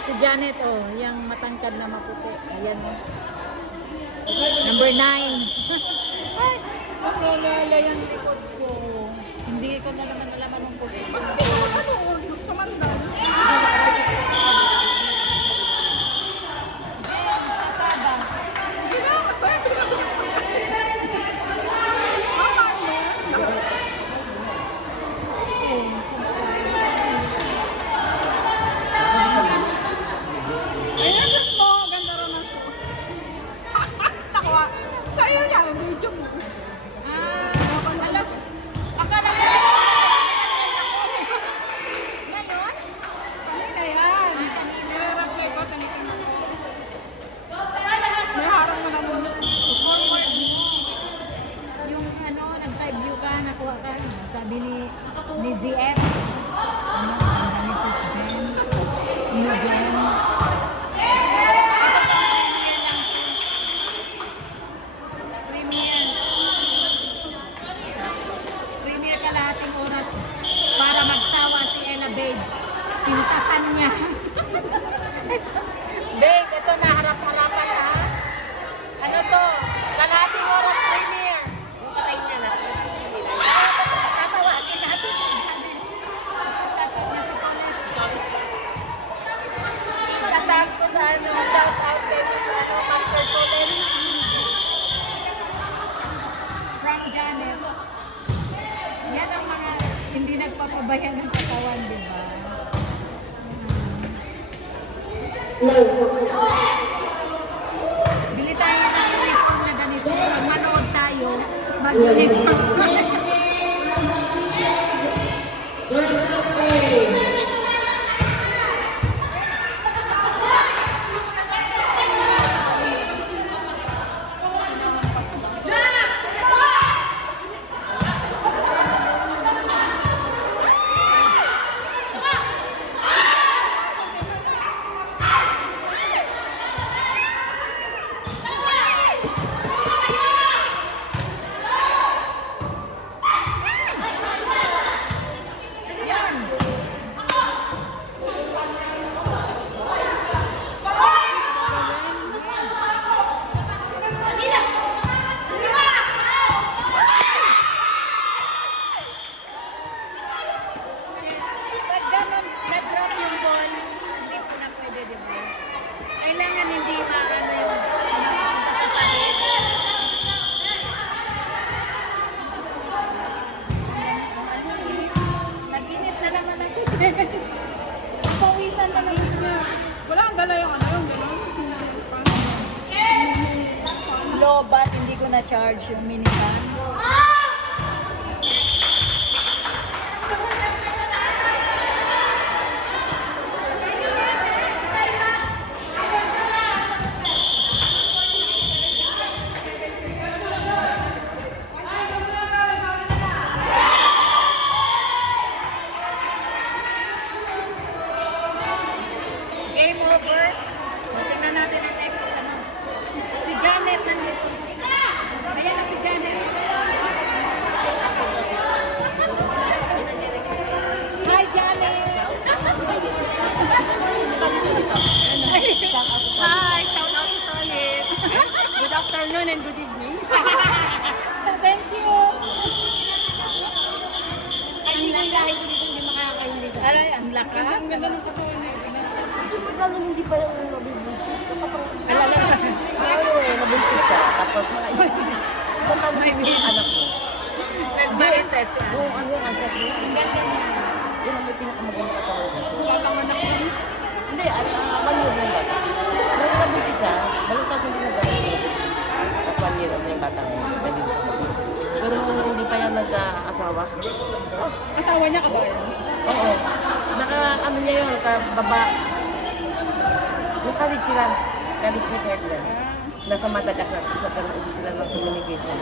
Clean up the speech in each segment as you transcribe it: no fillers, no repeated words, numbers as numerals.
Si Janet, oh, yung matangkad na maputi. Ayan, oh. Number 9. Ay, nakalala yung likod ko. Hindi ko na naman alaman ng posisyon. Ano? Sa mandan? Pasada. Ginamit ba? Ay, yung shoes mo. Ganda rin ang shoes. Nakuha. Sa iyo yan. Ang video mo. Alam, akala mo ngayon? Kanina yan. Nire-reply ko. Tanitin mo. May harang mo na muna. Forward mo. Yung ano, nag-side view ka, nakuha ka. Sabi ni ZF. Ano, ni Sis Jen. Ni Jen. Premier kalahating oras para magsawa si Ella Babe. Pintasan niya. Babe, ito na harap-harapan na. Ano to? Kalahating oras premier. Patayin niya na. Tatawagin natin. Shout out ko sa ano, shout out din sa ano, Master Colin. From Janet. Yan ang mga hindi nagpapabayan ng katawan, di ba? Bili tayo ng uniform na ganito. Pag manood tayo, mag-uniform. Pag ganun, nag-drop yung ball, hindi po na pwede, di ba? Kailangan hindi maano yung sa sahig. Nag-init na naman ako dyan. Pawisan na naman na. Wala ang dala yung ano yung gano'n. Lobat, hindi ko na-charge yung minivan. Game over. Tingnan natin ang next. Ano. Si Janet nandito. Ayan na si Janet. Hi, Janet. Hi! Shout out to Tolit! Good afternoon and good evening. Thank you. Ay, hindi ko ilahin ko dito, hindi makakahindi sa Aray, ang lakas. Ang ganda ng katawan niya. Hindi mo sana hindi pa yung nabibuntis ka pa pang... Alala. Ano eh, nabuntis siya. Tapos mga isang taon na siguro yung anak ko. Nag-marites yan. Yung ano yung answer ko. Yun ang may pinakamaganda katawan ko. Tatanganak mo. Hindi, maliw yung bata. Nung nabuntis siya, malungkas hindi nag-aral. Tapos 1 year old na yung bata ngayon. Pero hindi pa yan nag-asawa. Asawa niya ka ba yan? Oo. Ano niya yun, baba. Yung college sila, college retired na. Nasa Madagascar, tapos nagkaroon ulit sila ng communication.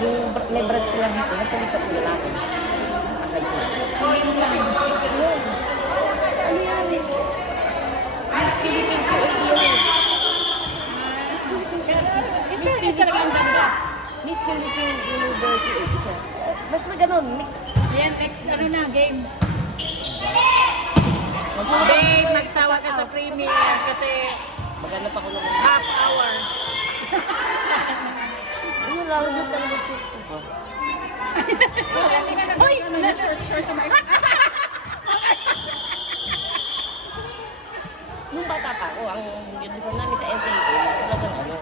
Yung may branch nila dito, nagpalipat yung lalaki. Asal sila. Six yun. Ano yan eh? Miss Philippines yung yun. Miss Philippines yun. Miss Philippines. Miss Philippines University siya. Basta ganun, mix. Ayan, next ano na, game. Babe, magsawa ka sa premiere kasi Maghanap ako ng... half hour. Ayun, lalo na talaga siya. Hoy! Short na Nung bata pa ako, ang uniform namin sa NCAA, wala sa ano.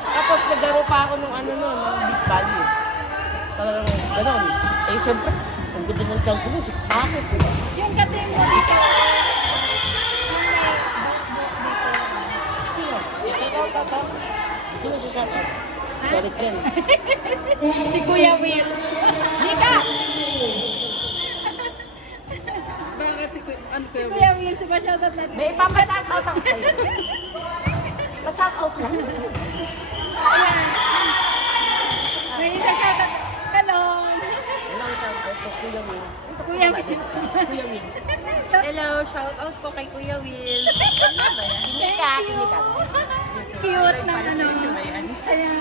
Tapos naglaro pa ako nung ano nun, ng Beach Valley. Talagang gano'n. Eh, siyempre, ang ganda ng tiyan ko nun, 6 pa ako. Diba? Yung kating mo dito. Sino? Sino siya sa akin? Si Doris din. Si Kuya Wills. Dika! Bakit ano Si Kuya Wills, ba shoutout natin? May ipapashoutout ako sa'yo. Pa-shoutout lang. Ayan. May isa shoutout. Hello! Hello, shoutout ko, Kuya Wills. Kuya Wills. Kuya Wills. Hello, shout out po kay Kuya Will. Sinika, sinika. Cute na ano. Ayan.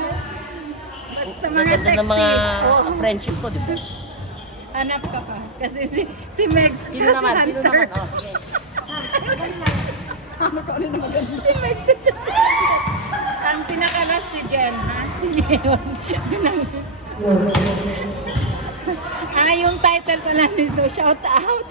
Basta mga Ganda sexy. ng mga Oo. friendship ko, di ba? Hanap ka pa. Kasi si Megs Sino naman? Sino naman? Oh, sige. Si Megs at si ang pinakalas si Jen, ha? Si Jen. Yung title pala nito, shout out.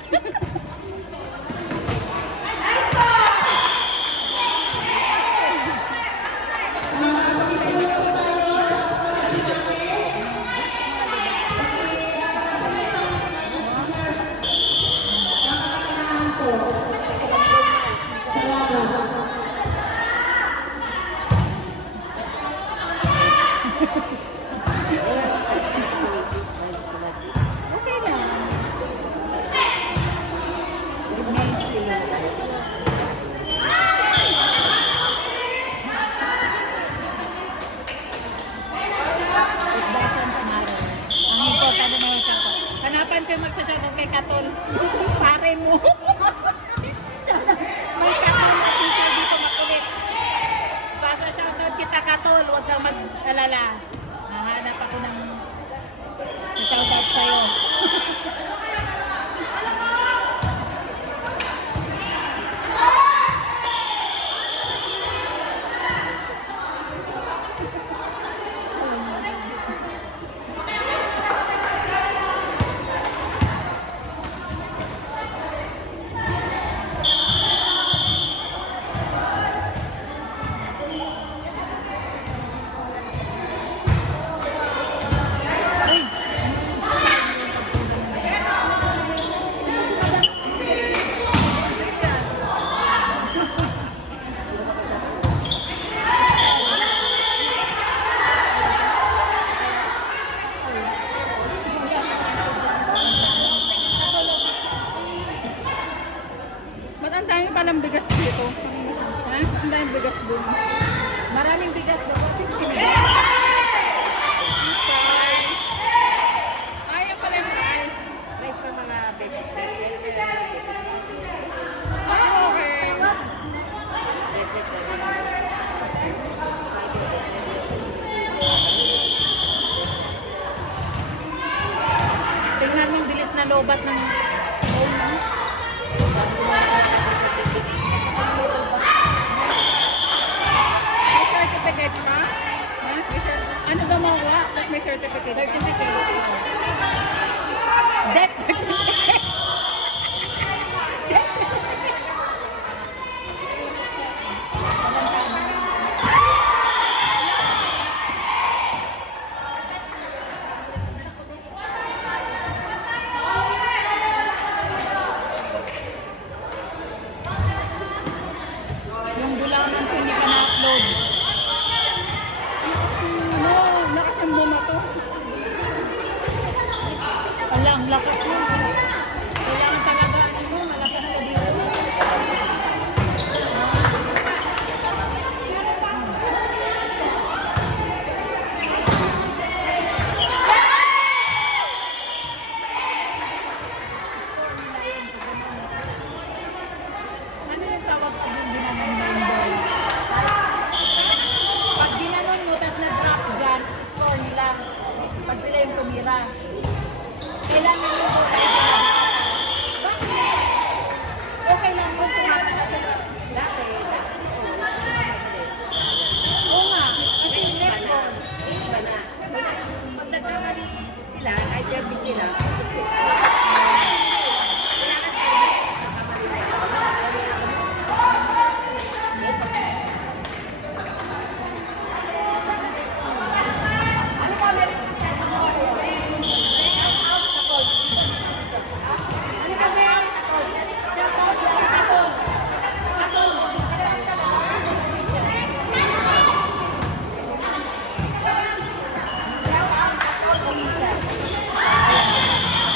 Okay lang. Amazing. It doesn't matter. Ang important naman yung shoutout. Hanapan ko yung magsashoutout kay Katol. Pare mo. May Katol na teacher dito makulit. Basta shoutout kita Katol. Huwag kang mag-alala. Nahanap ako ng shoutout sa'yo. Ba't ang dami palang bigas dito? Ha? Ang daming bigas dun. Maraming bigas daw. Ayaw pala yung rice. Rice ng mga basic. Ah, okay. Basic. Tingnan mo yung bilis na lobat ng phone mo. May certificate pa? Ha? Ano ba makuha? Tapos may certificate pa? Death certificate. Yung gulaman ko hindi ka na-upload. Ano? Lakas ng bumato. Wala, ang lakas mo. Kailangan talaga, ano, malakas ka dito. Ano yung tawag ko yung ginanon mo yung ball? Pag ginanon mo, tas na-drop dyan, score nila. Pag sila yung tumira. Kailangan mo po tayo. Bakit? Okay lang mo po. nila, night service nila.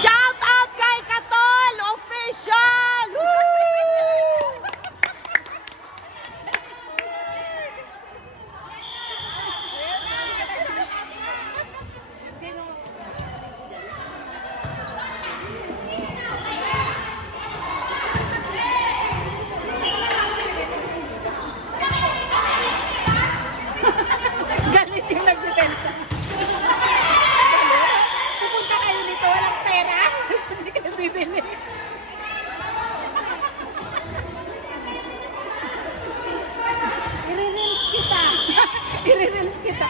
Shout out kay Katol Official! Woo! Galit yung nagbibenta. Pupunta kayo nito, walang pera. Hindi kayo bibili. I-reels kita. I-reels kita.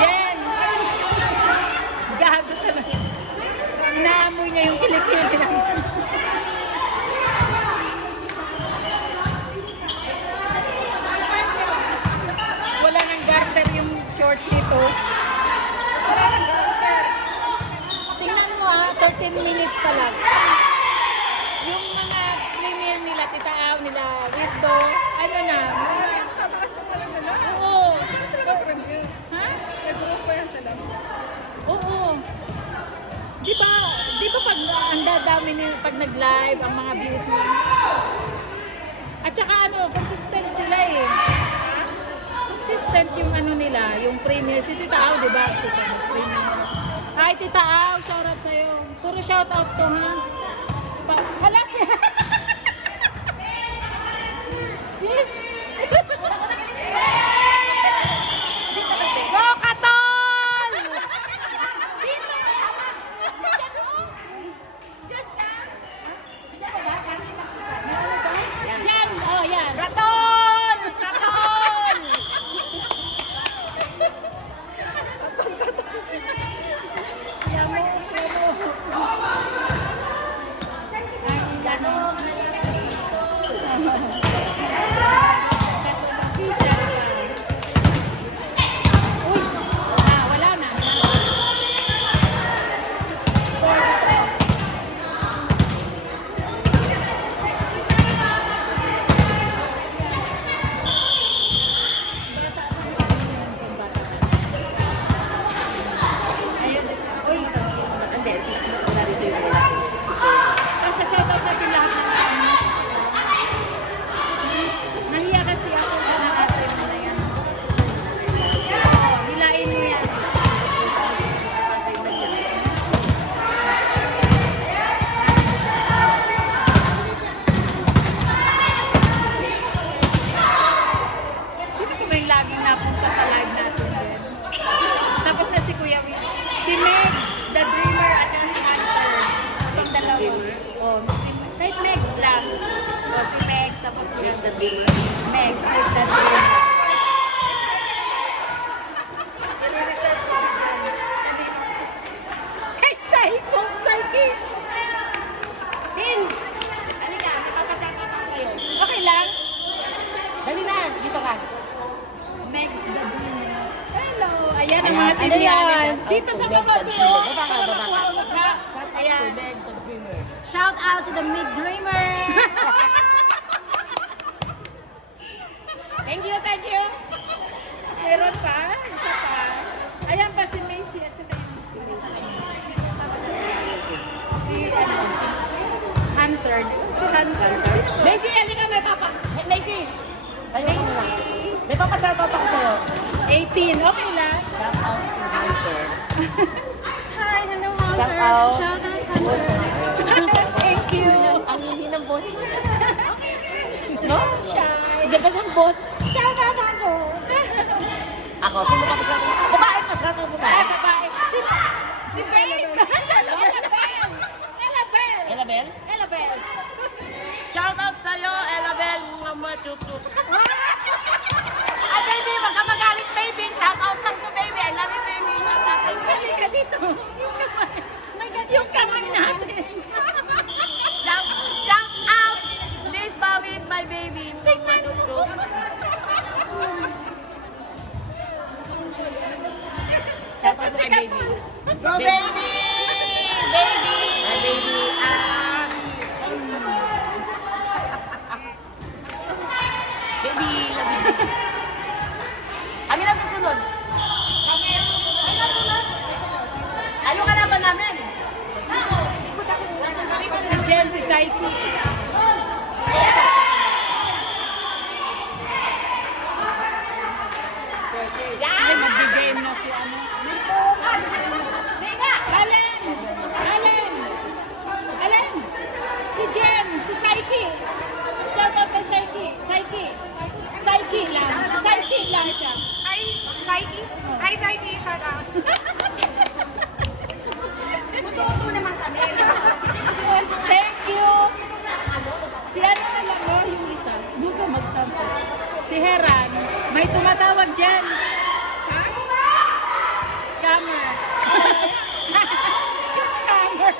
Jen! Gago ka na. Inaamoy niya yung kilikili naman. Wala nang garter yung short nito. Wala nang garter. Tingnan mo 13 minutes pa lang. Yung mga premier nila, titaaw nila, Rizzo, ano na? Tataas na pala nila? Oo. Ha? Nag-group pa yan sila? Oo. Di ba pag ang dadami nila pag nag-live, ang mga views nila? At saka consistent sila eh. Consistent yung nila, yung premier. Si Tita Au, di ba? Si premier. Hi Tita Au, shoutout sa'yo. Puro shoutout to ha. Hala siya. Go Katol! Yan, oh yan. Katol! Katol! Wala na. Kasi shoutout natin lahat ng nahiya kasi ako na ate mo na yan. Hilain mo yan. Sino ko ba yung laging napunta sa live natin din? Tapos na si Kuya Witch. Si Megs, the Dreamer, at saka si Hunter. Yung dalawa. Oh, kahit Megs lang. Oh, si Megs, tapos si Megs, the Dreamer. Megs, the Dreamer. Kay Psycho, Psyche. Tin! Halika, napapashoutout ako sa'yo. Okay lang? Dali na, dito ka. Megs, the Dreamer. Hello. Ayan ang Ayan, mga ano trivia yan? nila. Dito sa baba, Bio. Baba ka, baba ka. Ayan. Dreamer. Shout out to the Mig Dreamer. Thank you, thank you. Meron pa? Isa pa? Ayan pa si Macy at saka si Hunter. Si Hunter. Macy, halika, may papa. Macy! Tayo ka muna. May papashoutout ako sa'yo. 18. Okay lang. Shout out to Hunter. Hi, hello, Hunter. Shout out. Shout out, Hunter. Thank you. Ang hindi ng boses siya. No? Shy. Ganda ng boss. Shout out, Hunter. Ako, sino ka sa akin? Babae pa, shout out mo sa akin. Babae. Si Babe. Elabel? Elabel. Shout out sa'yo, Elabel. Mga chup-chup. Ah, baby, wag ka magalit, baby. Shout out lang to, baby. I love you, baby. Shout out to baby. Balik ka dito. My God, yung kamay natin. Shout out. Please bow with my baby. Mga chup-chup. Shout out to my baby. Go, baby! Baby! My baby. Baby, love you. Kami na susunod. Kami na susunod. Ayaw ka naman namin. Si Jen, si Psyche. Ay, mag-game na si ano. Allen! Allen! Allen! Si Jen, si Psyche. Shout out kay Psyche. Psyche. Psyche lang. Psyche lang siya. Hi, Psyche. Hi, Psyche. Shout out. Mutu-utu naman kami. Thank you. Si ano na lang, no, yung isa. Doon ka magtampo. Si Heran. May tumatawag dyan. Scammer. Scammer.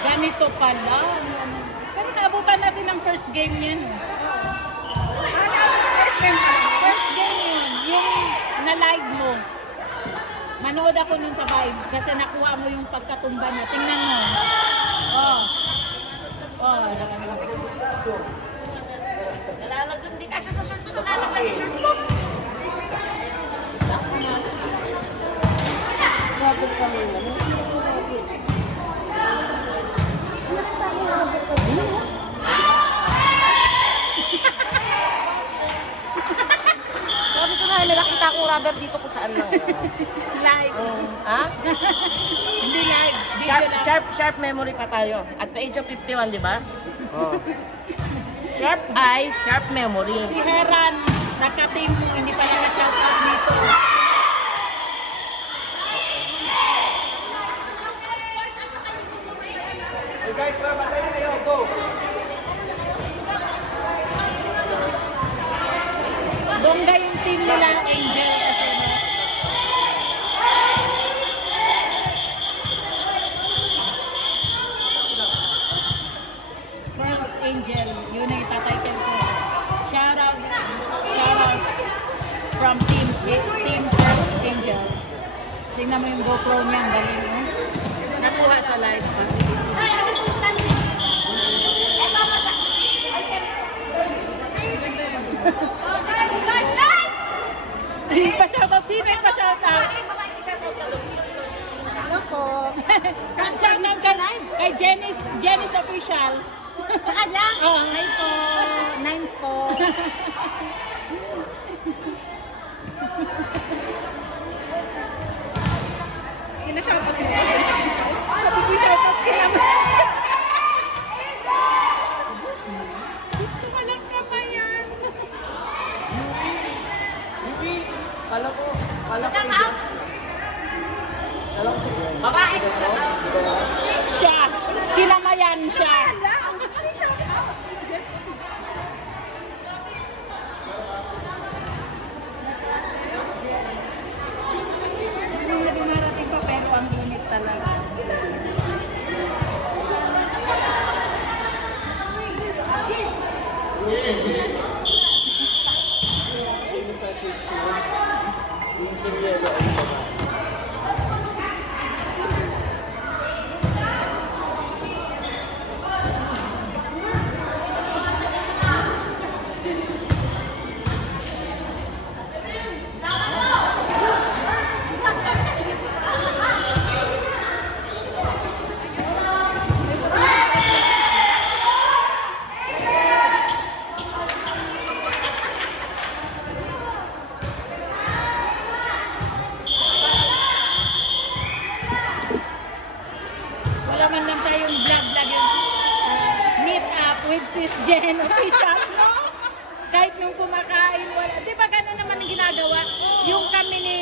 Ganito pala. Pero naabutan natin ang first game niyan. First game yun. Yung na-live mo. Manood ako nun sa vibe kasi nakuha mo yung pagkatumba niya. Tingnan mo. Oh. Oh. Nalalagyan, di kasi sa shirt ko. Nalalagyan yung shirt mo. Bakit kami naman? Sabi ko na, may nakita akong rubber dito kung saan lang. Live. Ha? Hindi live. Video lang. Sharp memory pa tayo. At the age of 51, di ba? Oh. Sharp eyes, sharp memory. Si Heran, nakateam mo, hindi pa lang na-shout out dito. Bongga yung team nila, Angel. Kasi na. Pearls Angel, yun ang itatitle ko. Shout out from Team Pearls Angel. Tingnan mo yung GoPro niya, ang galing. No? Nakuha sa live pa. Pa-shoutout, sino yung pa-shoutout? Hello po. Shoutout kay Jenny's Official. Sa kanya? Oo. Hi po. Nimes po. Kina-shoutout ko. Sabi ko shoutout kaya. Gusto ko lang kamayan. Kala ko babae. Siya. Kinamayan siya. Hindi na dumarating pa pero ang init talaga. kakain, wala. Di ba gano'n naman ang ginagawa? Yung kami ni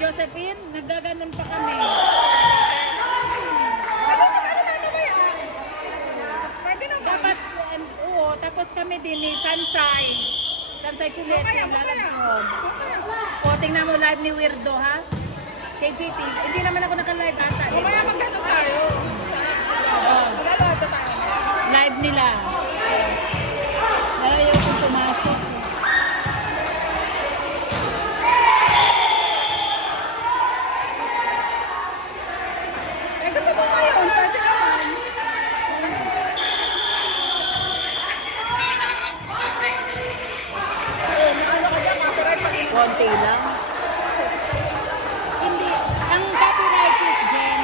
Josephine, naggaganon pa kami. Dapat, oo, tapos kami din ni Sansay. Sansay Pilet, sa Lalagson. O, tingnan mo live ni Weirdo, ha? KJT. Hindi naman ako naka-live ata. Mamaya magkano tayo? Live nila. Ayaw ko pumasok. Gusto mo ngayon? Pwede naman. Konti lang. Hindi. Ang copyright is Jen,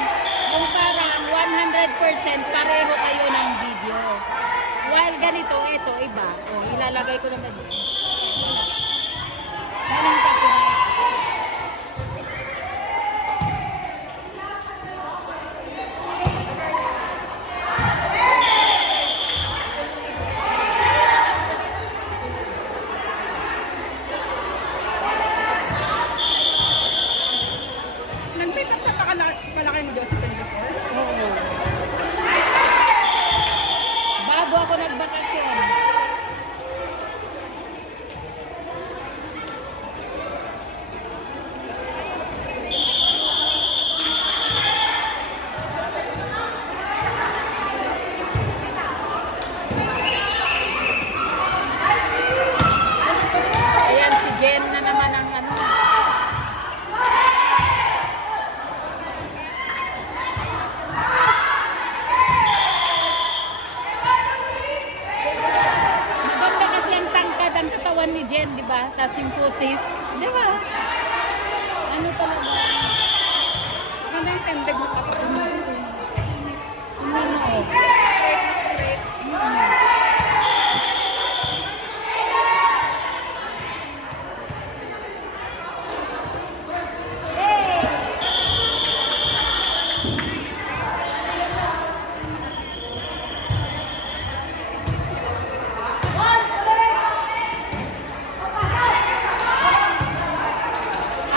yung parang 100% pareho kayo ng video. While ganito, ito, iba. O, ilalagay ko naman yun. Yan ang copyright. Nag-meet up na kalaki ni Josephine before? Oo. Bago ako nagbakasyon. Ayan si Jen na naman ang ano. Maganda kasi ang tangkad, ang katawan ni Jen, di ba? Tapos yung putis, di ba? Ano talaga? Ano yung tendeg mo kapit mo? Ano?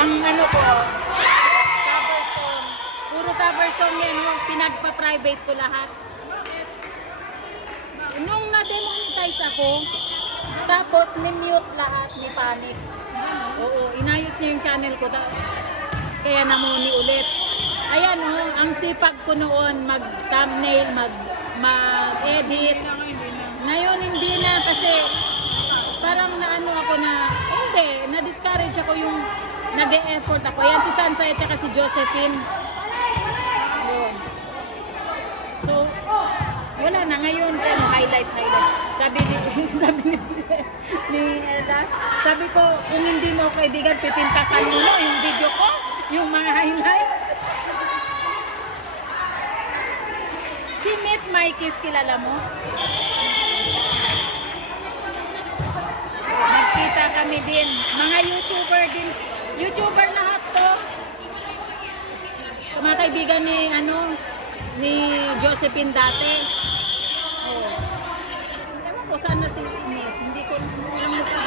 Ang ano ko, cover song. Puro cover song yan, no? Pinagpa-private ko lahat. Nung na-demonetize ako, tapos ni-mute lahat, ni Panic. Oo, inayos niya yung channel ko. Kaya namuni ulit. Ayan, oh, ang sipag ko noon, mag-thumbnail, mag-edit. Ngayon hindi na kasi parang naano ako na, hindi, na-discourage ako yung nag-e-effort ako. Yan si Sansay at saka si Josephine. Yun. So, wala na ngayon, ano, highlights. Sabi ni Ella, sabi ko, kung hindi mo kaibigan, pipintasan mo no, yung video ko, yung mga highlights. Si Meet Mikey's, kilala mo? Nagkita kami din. Mga YouTuber din. YouTuber lahat to. Mga kaibigan ni Josephine dati. Oh. Ewan ko saan na si Meet. Hindi ko alam mo pa.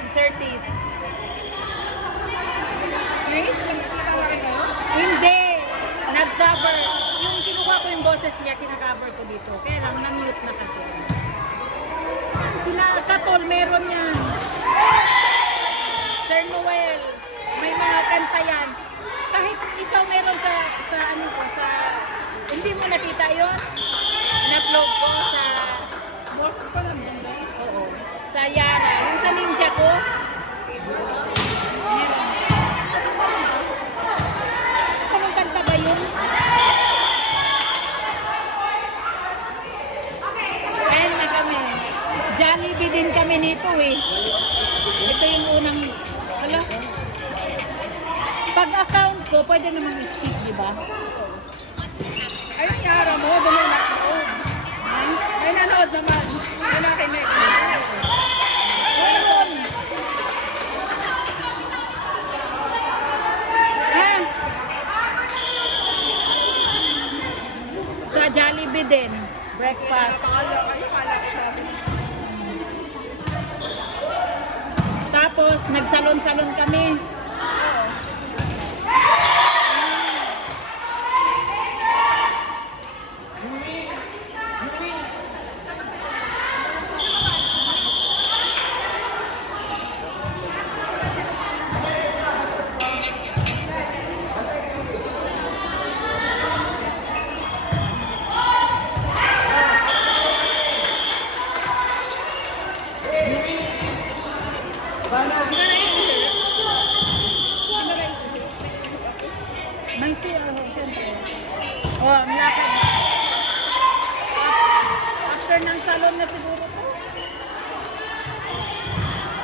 Si Certis. Grace, nagkita na rin kayo? Hindi. Nag-cover. Yung kinuha ko yung boses niya, kina-cover ko dito. Kaya lang, na-mute na kasi. Sila Katol, meron yan. Sir Noel, may mga kanta yan. Kahit ikaw meron sa ano ko, sa, hindi mo nakita yon, in-upload ko sa, Boses ko lang din ba? oo, sa Yara. Yung sa ninja ko, meron. Anong kanta ba yun? Ayan na kami. Jollibee din kami nito eh. Ito yung unang, pag account ko, pwede namang i-skip, di ba? Ay, nangyara mo, doon na nanood. Ay, nanood naman. Wala kay Meg. Meron. Ha? Sa Jollibee din. Breakfast. Tapos, nagsalon-salon kami. May siya, siyempre. Oh, ang lakad. After ng salon na siguro to.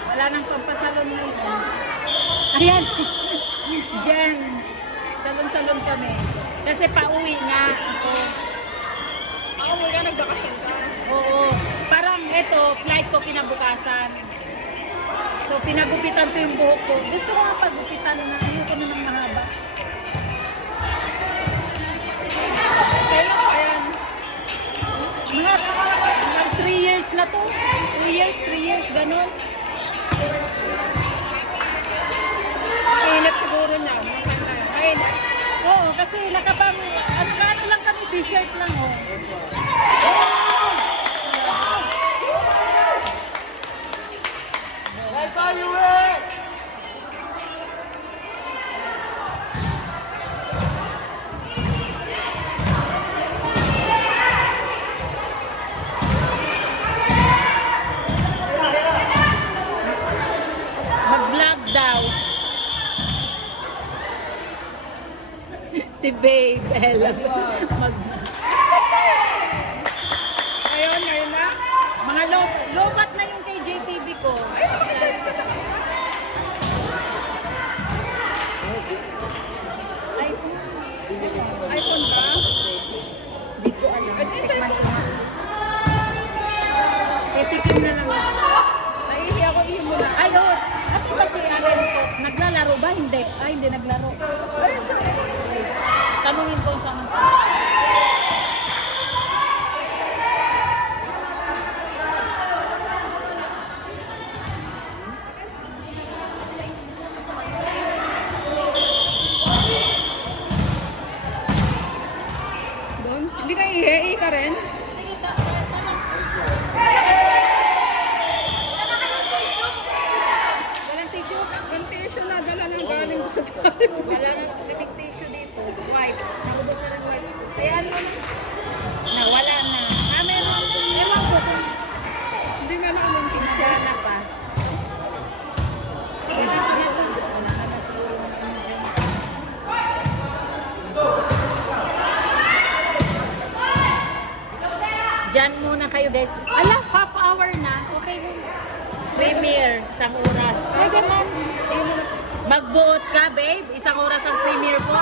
Wala nang pampasalon na ito. Ayan. Diyan. Salon-salon kami. Kasi pauwi nga ako. Ako mo ka, nagbakasyon ka. Oo. Parang ito, flight ko kinabukasan. So, pinagupitan ko yung buhok ko. Gusto ko nga pagupitan na ayoko na ng mahaba. Kailan pa yan? Mga 3 years na to. 3 years, ganun. Mainit siguro na. Mainit. Oo, kasi nakapang, ano lang kami, t-shirt lang, oh. Mag-vlog daw. Si Babe Ella. Ayun, ngayon na. Mga lobat na yung kay JTV ko. iPhone ba? Hindi ko alam. Ay, di sa Etikim na lang. Naihi ako, ihi mo na. Ay, oh. Kasi ba si Allen ko? Naglalaro ba? Hindi. Ay, hindi naglaro. Ayun siya. Tanungin ko sa Doon? Hindi ka ihi, ihi ka rin? Sige, walang tissue? Yung tissue na dala ng galing sa tayo. Wala na big tissue dito. Wipes. Naubos na rin wipes ko. Kaya ano na, wala na. Ah, meron. Ewan ko kung Hindi nga na anong tissue. wala na pa. Wala na siguro. Diyan muna kayo guys. Ala, half hour na. Okay mo. Premiere, isang oras. Pwede man. Magbuot ka, babe. Isang oras ang premiere ko.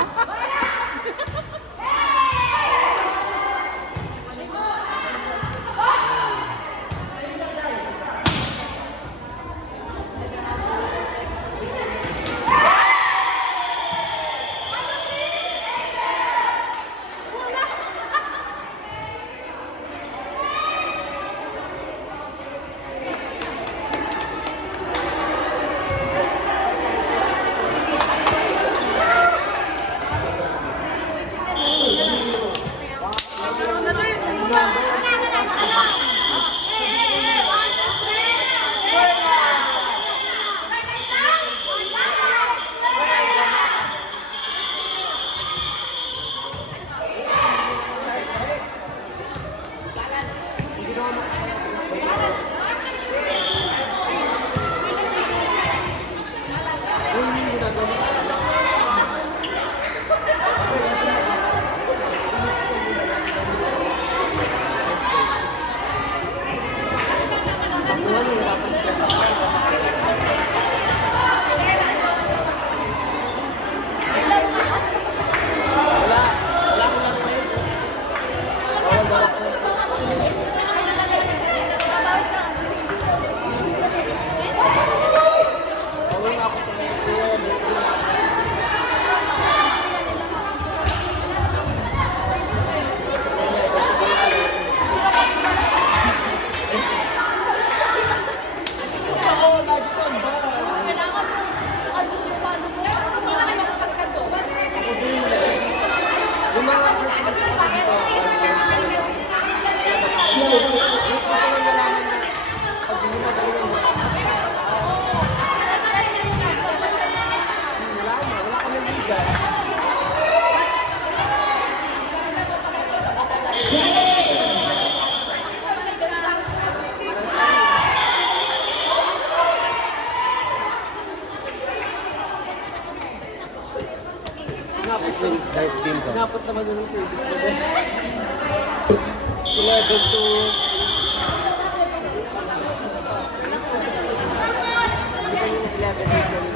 naman yung service ko din. 11 to... Hindi pa yung 11 to 12.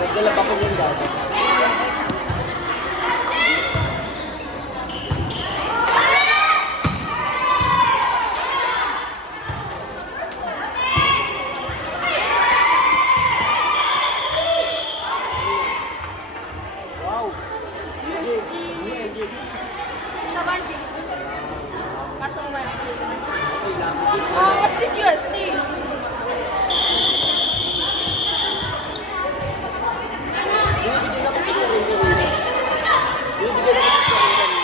Nagdala pa ko yung dati. Wow! Kabanji. Kaso umano. Oh, at least USD. Bibigyan ako sa kanina. Bibigyan ako sa kanina.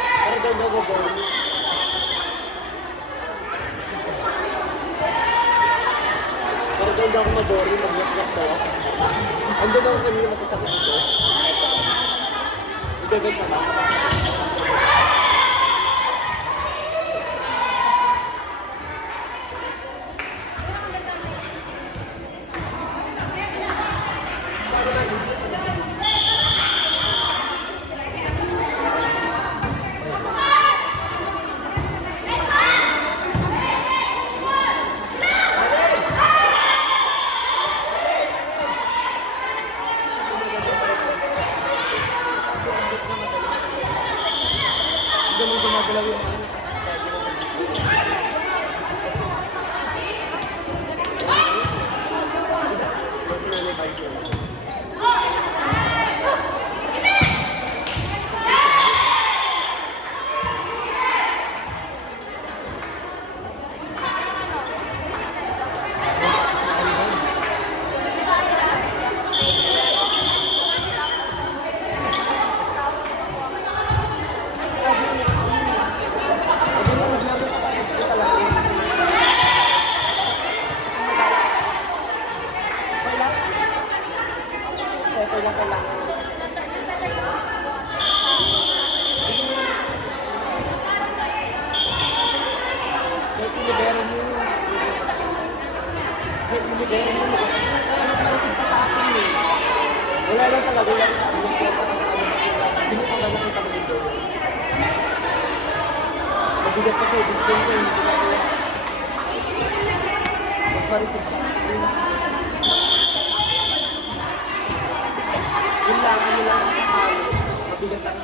Pero daw daw daw. Pero daw daw ako mabori, mag-work daw. Ando daw kanina magkasakit ito. Ibigay sa mga. Gumagalaw yung ano. Wala lang talaga lang sa amin. Hindi ko ba nakita mo dito? Mabigat kasi, distance ko, hindi ko nakuha. Mas marisip sa akin. Yun lang, ano lang sa halo. Mabigat ang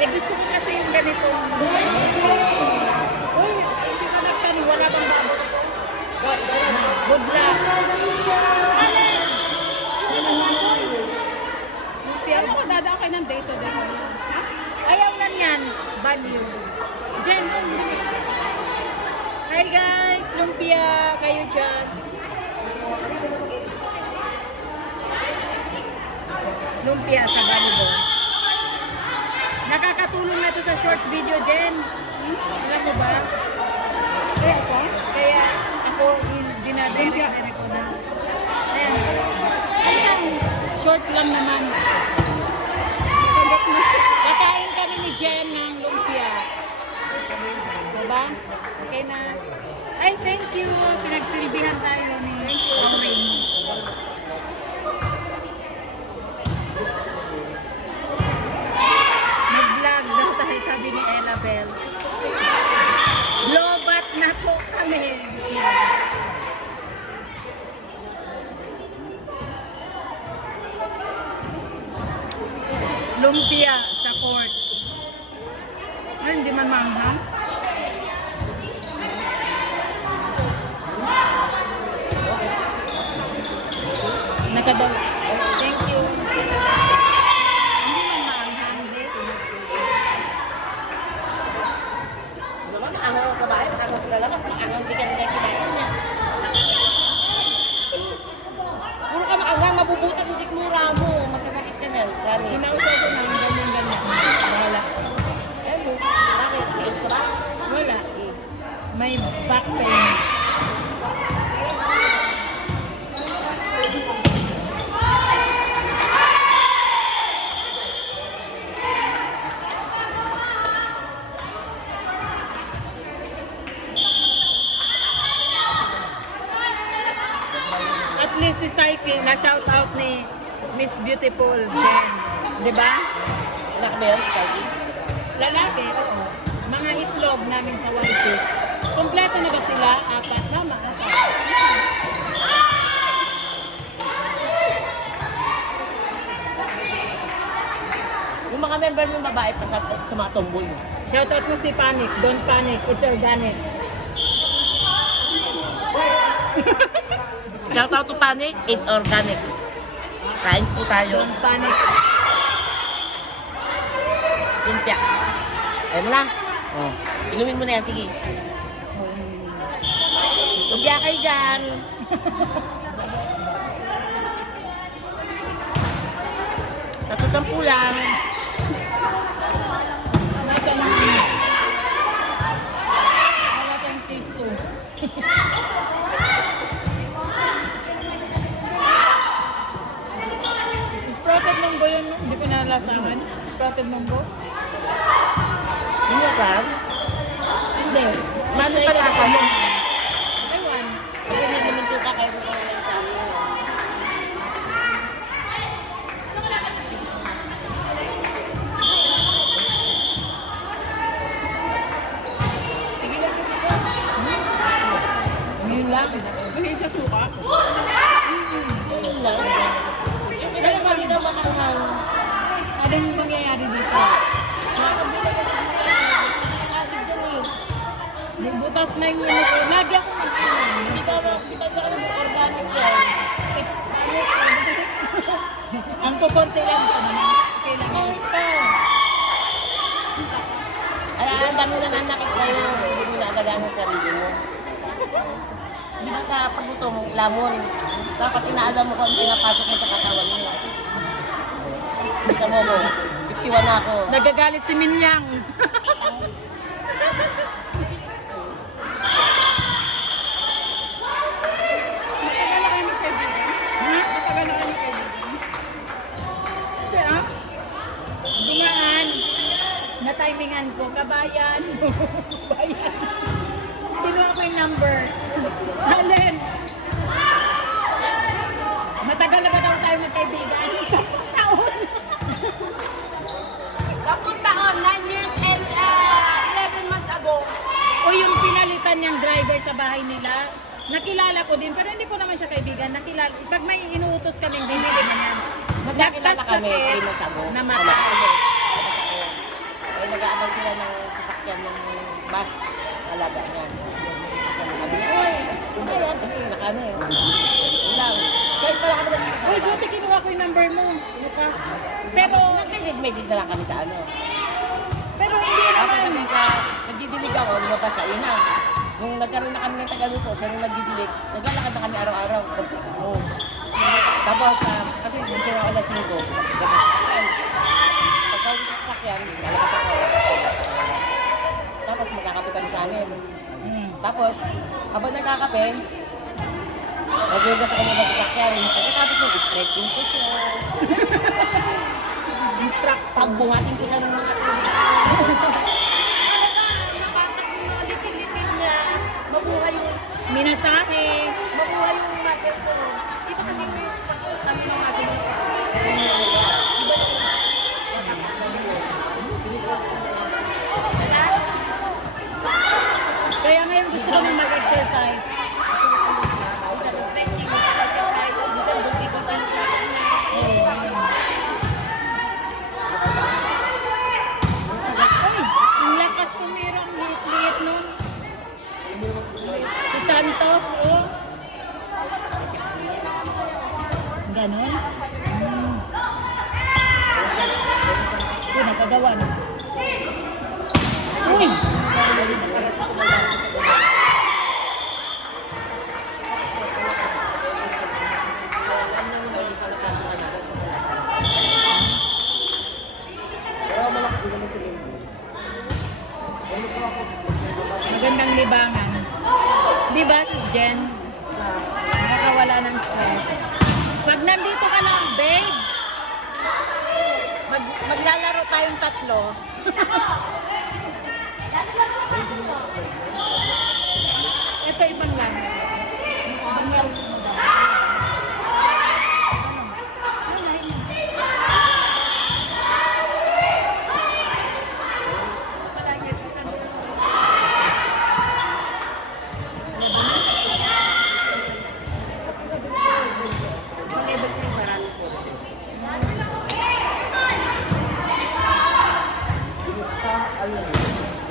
Eh, gusto ko kasi yung ganito. Uy, hindi ka nagtanong, wala bang babo? Good luck. Pero kung dadaan kayo ng day to day. Ayaw lang yan. Value. Jen. Hi guys, lumpia kayo dyan. Lumpia sa Balibo. Nakakatulong na to sa short video, Jen. Alam mo ba? Eh, ako? Kaya ako dinadirect ko na. Ayan. Ayan. Short lang naman. Kakain kami ni Jen ng lumpia. Diba? Okay na. Ay, thank you. Pinagsilbihan tayo ni Amoy. Mag-vlog daw tayo, sabi ni Ella Bells. Lobat na po kami. Lumpia sa court. Ay, hindi man manghang. Nakadaw. Thank you. Hindi man manghang, hindi. Naman, ang sa bahay, ang lalabas, ang hindi ka nila kinain niya. Puro ka maangang, mabubuta sa sikmura mo. Magkasakit ka na. Sinausaw ko na yung ganyan-ganyan. Wala. Hello. Bakit? AIDS ka ba? Wala eh. May back pain. At least si Psyche, na-shout out ni Miss Beautiful Jen. Diba? Anak ba yan, Sagi? Lalaki, oo. Mga itlog namin sa wifi. Kompleto na ba sila? Apat na, apat. Yung mga member ng babae pa sa mga tomboy. Shoutout mo si Panic. Don't panic. It's organic. Shout out to Panic, it's organic. Kain po tayo. Don't panic. Lumpia. Ayaw mo na. Oh. Inumin mo na yan, sige. Lumpia kayo dyan. Natutampu lang. Nasa na. Wala tayong tissue. Sprouted munggo yun, no? Hindi ko nalasahan. Sprouted munggo. Hindi ka? Hindi. Mano pa lasa mo? Ewan. Kasi hindi naman ito kakain mo lang sa amin. Yun lang. May sa suka. Yun lang. Pero pag hindi naman ang Anong mangyayari dito? nakakabila kasi acid dyan eh. Butas na yung ano ko. Lagi ako mag-inom. Hindi sa kanila organic yan. It's ang kukunti lang ko naman. Okay lang. Kahit pa. Ay, ang dami na nanakit sa'yo. Hindi mo naalagaan ang sarili mo. Di ba sa paggutom, lamon, dapat inaalam mo kung ano pinapasok mo sa katawan mo. Kita mo mo, 51 na ako. Nagagalit si Minyang. Matagal na kayo magkaibigan? Matagal na kayo magkaibigan? Kasi dumaan. Na-timingan ko. Kabayan. Kabayan. Kinuha ko yung number. Alin. Matagal na ba daw tayo magkaibigan? 10 taon. 10 taon, 9 years and 11 months ago. O yung pinalitan niyang driver sa bahay nila, nakilala ko din, pero hindi ko naman siya kaibigan. Nakilala, pag may inuutos kaming bibili na yan. Magkakilala kami Nagkasakit 3 months ago. Namatay. bus, alaga niya. Sabi niya, oy, hindi yan. Kasi nakano eh. Yun lang. Guys, pala kami nagkita sa Uy, bus. buti kinuha ko yung number mo. Ano ka? Pero, Nag-message na lang kami sa ano. pero hindi Tapos naman. hanggang sa nagdidilig ako, lumabas siya, yun na. Nung nagkaroon na kami ng tagaluto, siya nung nagdidilig, naglalakad na kami araw-araw. Oo. Tapos, kasi gising ako na 5. Pagkawin sa sasakyan, lalabas ako. Tapos magkakape kami sa amin. Tapos, habang nagkakape, nagugas ako ng sasakyan. Pagkatapos ng stretching ko siya. Instruct. Pagbuhatin ko siya ng mga tubig. Para na, nabatak mo na litin-litin niya. Mabuhay yung, Minasake. mabuhay yung muscle ko. Di ba kasi pag kami ng muscle ko, Kaya ngayon gusto ko na mag-exercise. minsan stretching, minsan exercise, minsan bukit ko kayo Ay, ang lakas tumira. Ang liit-liit nun. Si Santos, oh. Ganon? Uy, nagkagawa na. Uy! Magandang libangan. Di ba, Sis Jen? Nakakawala ng stress. Pag nandito ka lang, babe, maglalaro tayong tatlo. Ito ibang lang. Ibang lang.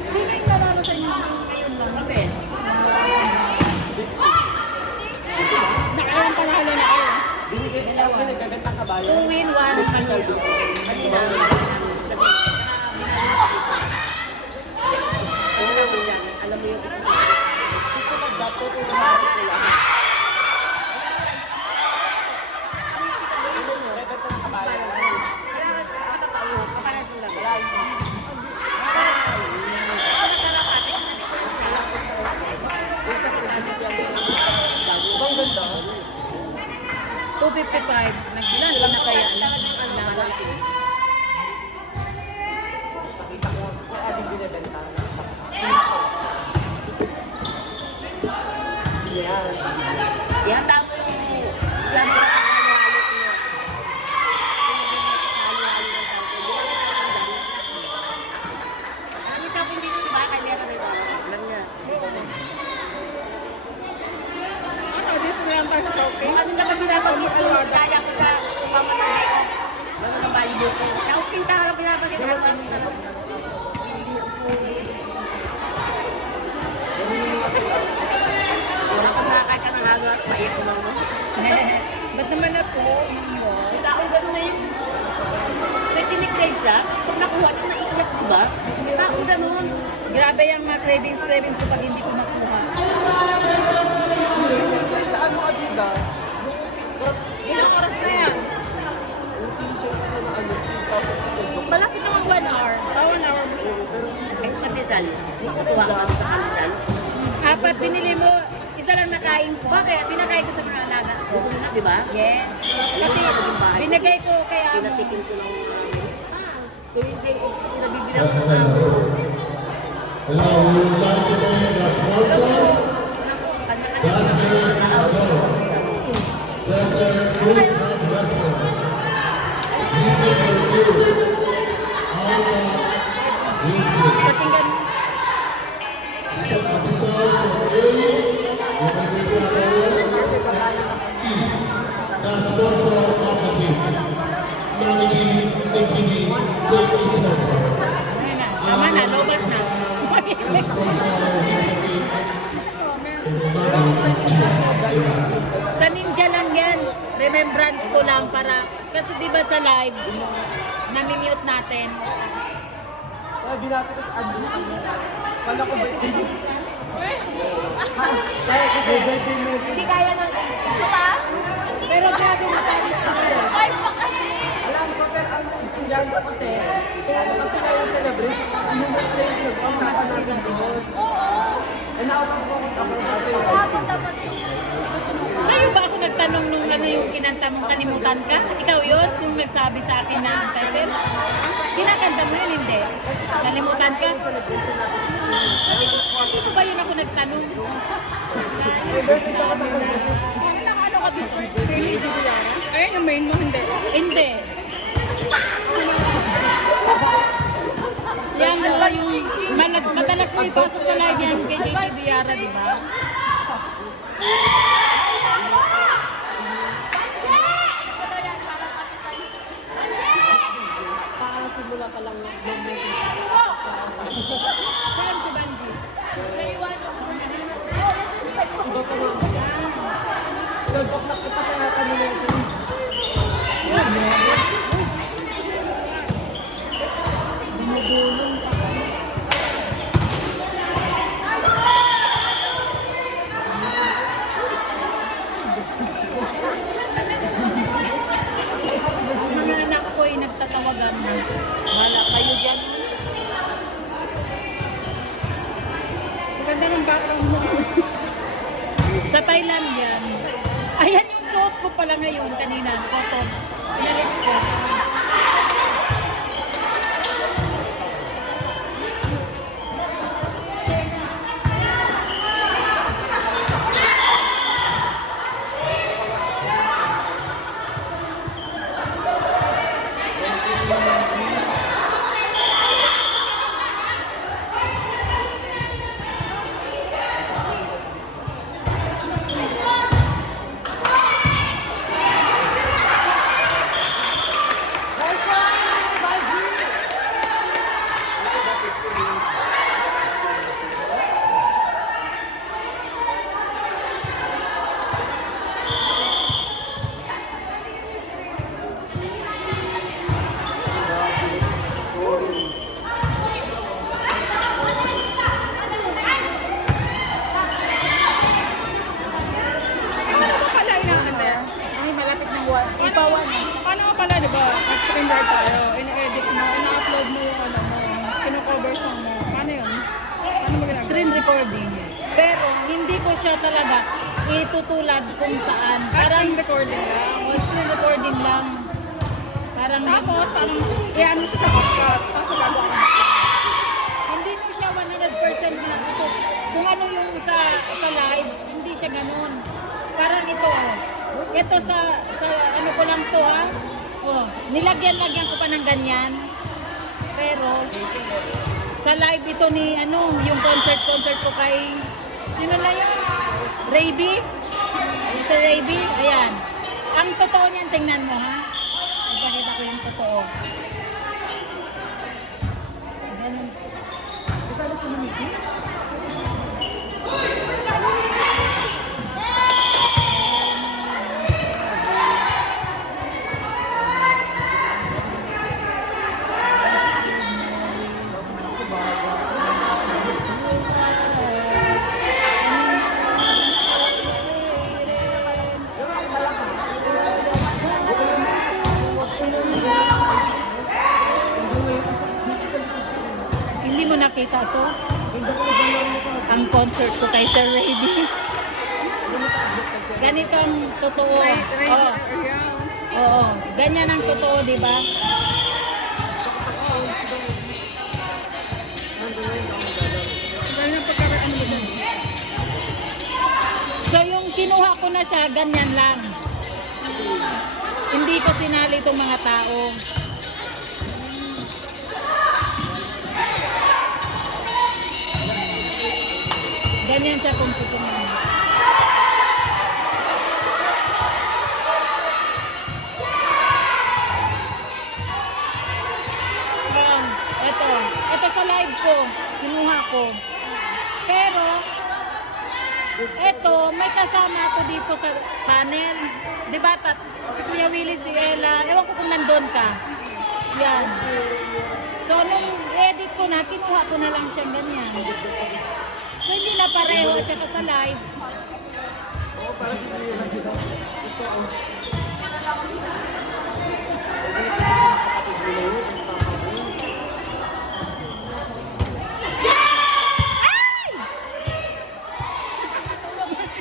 Sino yung nanalo sa inyo ngayon lang? Kami. Nakawang panalo na kayo. Pinagbebenta ka ba? 2 win, 1 panalo. Alam mo yung dapat ko lumari ko lang. Bang ganda? 255. Nag-lunch na kaya. Nakita ko yung ating binibenta. Yan. Yan tamo yung lalo sa halo-halo ko yun. Halo-halo ng tao. Alam mo tapos dito, di ba? Kalera na ito. Alam niya. Dito na lang tayo sa shopping. Kung ano na kami nabanggit ko, kaya ko sa pamanagay ko. Ano ng value ko. Shopping talaga pinabanggit ko. Wala pag nakakain ka ng halo at maiyak ko lang mo. Ba't naman na po? Yung taong gano'n na yung may tinikrave siya. Pag nakuha niya, naiiyak ko ba? Yung taong gano'n. Grabe yung mga cravings ko pag hindi ko makuha. Saan mo adiga? Ilang oras na yan? Malapit naman 1 hour. 1 hour. Ay, pandesal. Nakutuwa ka sa pandesal. 4 binili mo. Isa lang nakain ko. Bakit? Pinakain ko sa mga alaga. Gusto mo na, di ba? Yes. Ano yung naging bahay? Binigay ko kay amo. Pinatikin ko lang mga ganito. Hindi, pinabibilang ko na ako. Hello, we would like to thank the sponsor, Nako, kanya-kanya sa Desert Group Investment. We thank you, Alpha Music. Patinggan mo. Sa episode from A, we thank you, the sponsor of the team, managing NCD, great sponsor. Ayun na. Tama na. Lobat na. The sponsor remembrance ko lang para, kasi di ba sa live, nami-mute natin. Binati ko sa admin. Kala ko ba? Hindi kaya ng isa. Papas? Pero grabe na tayo siya. Ay, pa kasi. Alam ko, pero ang intindihan ko kasi, kasi na yung celebration, yung birthday yung nag-usapan natin doon. Oo. Eh, nakapag-focus ako dati. Dapat. Sa'yo ba ako nagtanong nung ano yung kinanta mong kalimutan ka? Ikaw yun, yung nagsabi sa akin na yung title? Kinakanta mo yun, hindi? Kalimutan ka? Ito ba yun ako nagtanong? Ano ka dito? Kay Lady Dilara? Eh, yung main mo, hindi. Hindi. Yan ba yung madalas ko ipasok sa live yan kay JJ Diara, di ba? Simula pa lang Kaya si Banji. nag-block pa siya kanina. Mga anak ko ay nagtatawagan na. Wala kayo dyan. Maganda ng background mo. Sa Thailand yan. Ayan yung suot ko pala ngayon kanina. Cotton. Inalis ko. Paano mo pala inaano? Ay, malapit ng ipawan. Paano mo pala, di ba? Nag-streamer tayo, ina-edit mo, ina-upload mo yung ano mo, kino-cover song mo. Paano yun? Paano mo ginagawa? Screen recording. Pero hindi ko siya talaga itutulad kung saan. Parang Parang recording lang. screen recording lang. Parang Tapos, parang i-ano siya sa podcast. Tapos gagawa ka. hindi mo siya 100% na ito. Kung ano yung sa live, hindi siya ganun. Parang ito, oh. Ito sa ano ko lang to, ha. Oh, nilagyan ko pa ng ganyan. Pero sa live ito ni ano, yung concert ko kay sino na yun? Rayby? Si Rayby, ayan. Ang totoo niyan, tingnan mo, ha. Ipakita ko yung totoo. Ganun. Kasama si Mimiki? Hindi mo nakita to? Ang concert ko kay Sir Rayby. Ganito ang totoo. Oh, oo, ganyan ang totoo, di ba? Dahil ng pagkakaroon mo dun. So yung kinuha ko na siya, ganyan lang. Hindi ko sinali itong mga tao. Ganyan siya kung tutunan. Ito sa live ko, kinuha ko. Pero, ito, may kasama ako dito sa panel. Di ba, si Kuya Willie, si Ella, ewan ko kung nandun ka. Yan. So, nung edit ko na, kinuha ko na lang siyang ganyan. So, hindi na pareho at saka sa live.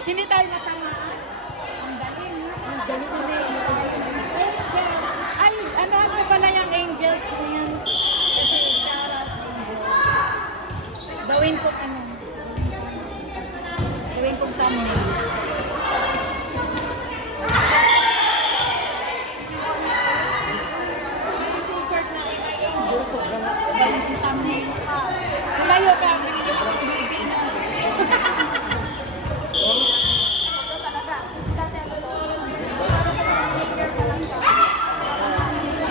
Hindi tayo natawa. Ang galing, ha? Ang galing. Ay, ano pala yung angels na yan? Kasi shout out angels. Gawin ko Gawin kong thumbnail. Yung t-shirt na may angels. Gawin kong thumbnail. Tumayo ka.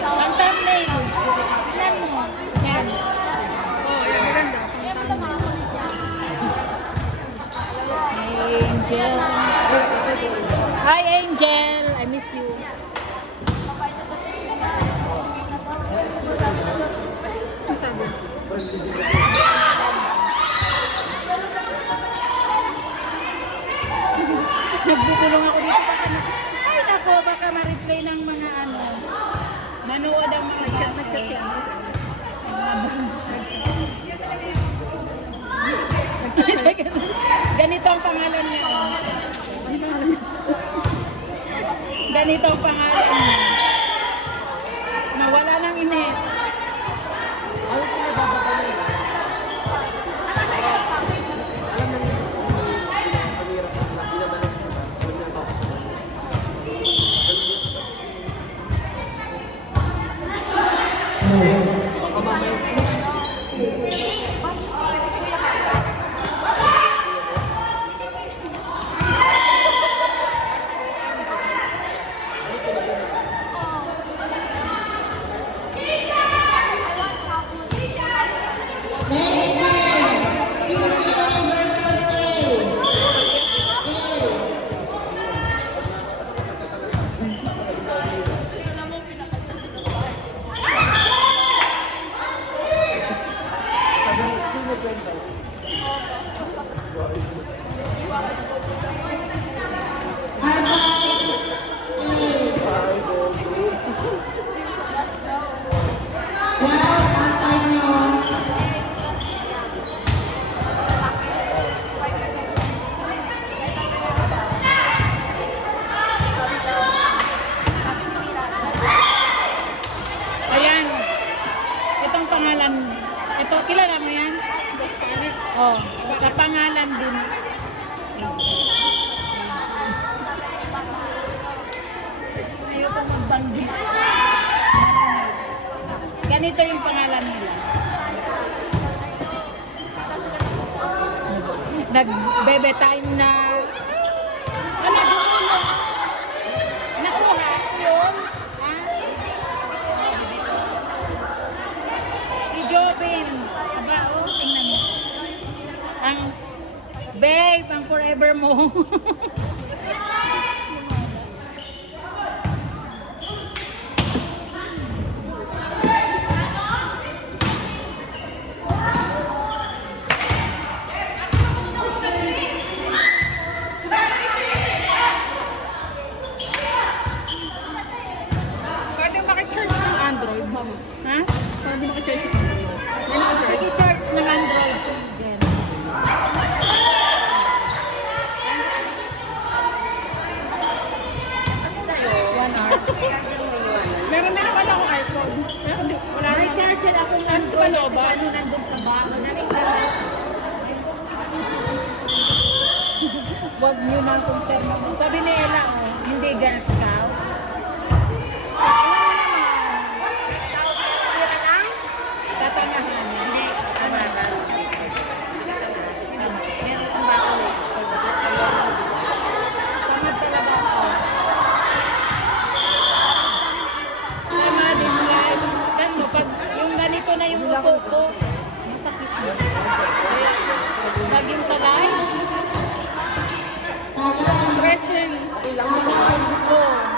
Ang thumbnail. Tignan mo. Yan. Oh, yan maganda. Angel. Hi, Angel. I miss you. Nagbubulong ako dito. Ay, nako, baka ma-replay ng mga ano. Manood ang mga nagkat-nagkat yan. Ganito ang pangalan niya. Ganito ang pangalan niya. Nawala ng init. Ayan. Itong pangalan. Ito, kilala mo yan? Oh, sa pangalan din. Ayoko magbanggit. Ganito yung pangalan nila. Nag-bebe time na ano dulo? Nakuha yun? Si Jobin. Aba, oh, tingnan mo. Ang babe, ang forever mo. Pwede maki-charge ng Android, ma'am. Ha? Pwede maki-charge ng Android. Sige, charge ng Android si Jen. Meron din naman ako iPhone. Pero wala May na. charger akong Android at saka ano nandun sa bago. Huwag nyo na akong sermon. Sabi ni Ella, oh, hindi Girl Scout. Tatangahan. Hindi. Tamad talaga ako. Tama din live. Yan mo, pag yung ganito na yung upo ko, masakit mo. Pag yung sa live, Stretching. oh,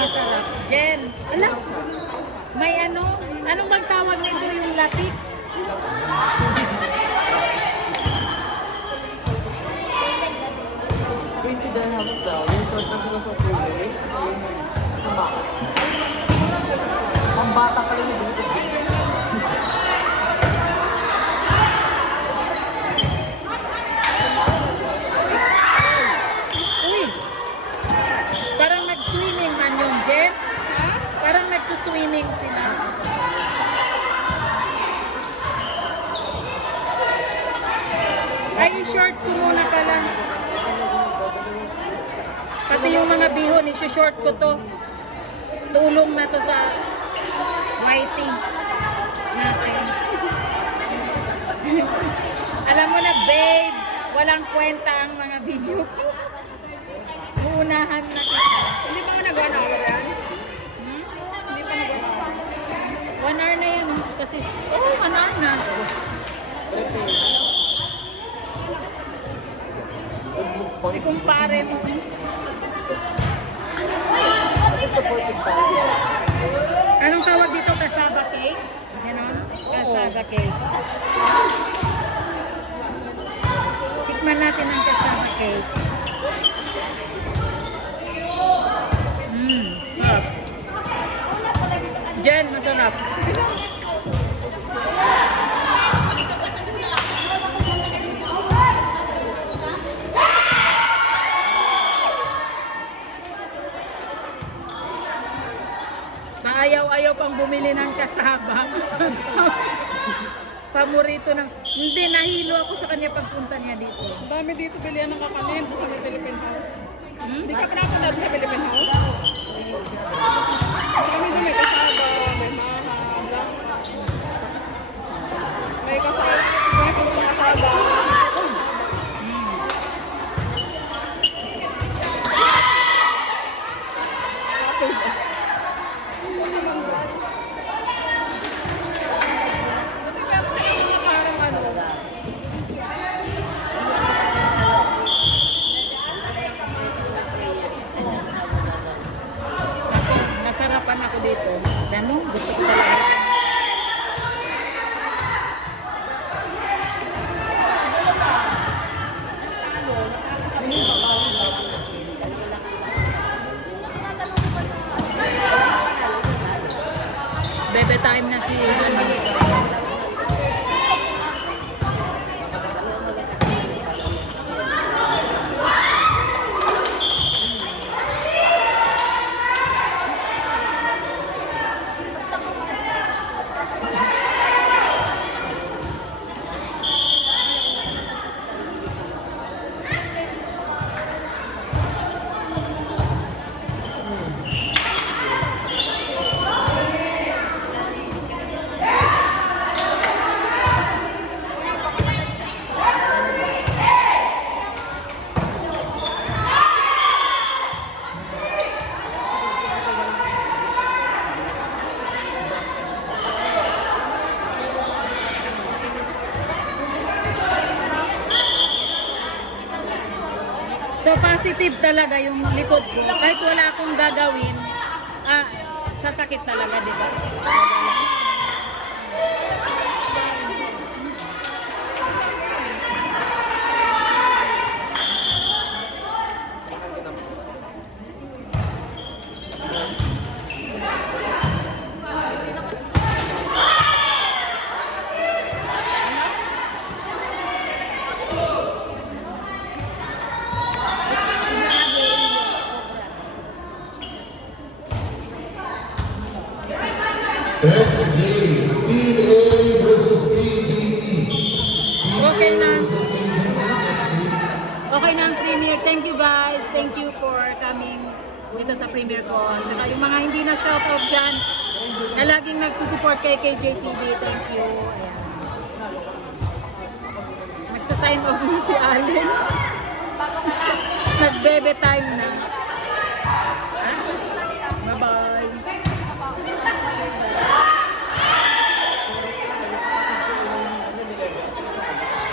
masarap. Jen, ala, may ano? Anong bang tawag nito yung latik? Yung short na sila sa tuloy, sa bakas. Ang bata pala yung dito. Uy, parang nag-swimming man yun, Jen. Parang nagsuswimming sila. Ay, short ko muna pala. Pati yung mga bihon, isi-short ko to. Tulong na to sa whiting natin. Alam mo na, babe, walang kwenta ang mga video ko. Uunahan na kita. Hindi pa nga nag-1 hour yan? Hindi pa nag-1 hour. 1 hour na yan. Kasi, oh, 1 hour na. Si kumpare mo. Anong tawag dito? Cassava cake? Ganon? Cassava cake. Tikman natin ang cassava cake. Sarap. Jen, masarap. Ayaw-ayaw pang bumili ng kasaba. Paborito ng... Hindi, nahilo ako sa kanya pagpunta niya dito. Ang dami dito bilihan ng kakanin doon sa may Philippine House. Hindi ka pinapunta doon sa Philippine House? At kami doon may kasaba, may mahaba. May kasaba, may puto kasaba. Nasarapan ako dito. Ganun, gusto ko talaga. Bebe time na si So positive talaga yung likod ko. Kahit wala akong gagawin, sasakit talaga, di ba? Next game, Team A versus Team B. Okay na. Versus Team B. Next game. Okay na ang premiere. Thank you guys. Thank you for coming dito sa premiere ko. Tsaka yung mga hindi na shoutout dyan na laging nagsusupport kay KJTV. Thank you. Ayan. Nagsa-sign off na si Allen. Nag-bebe time na.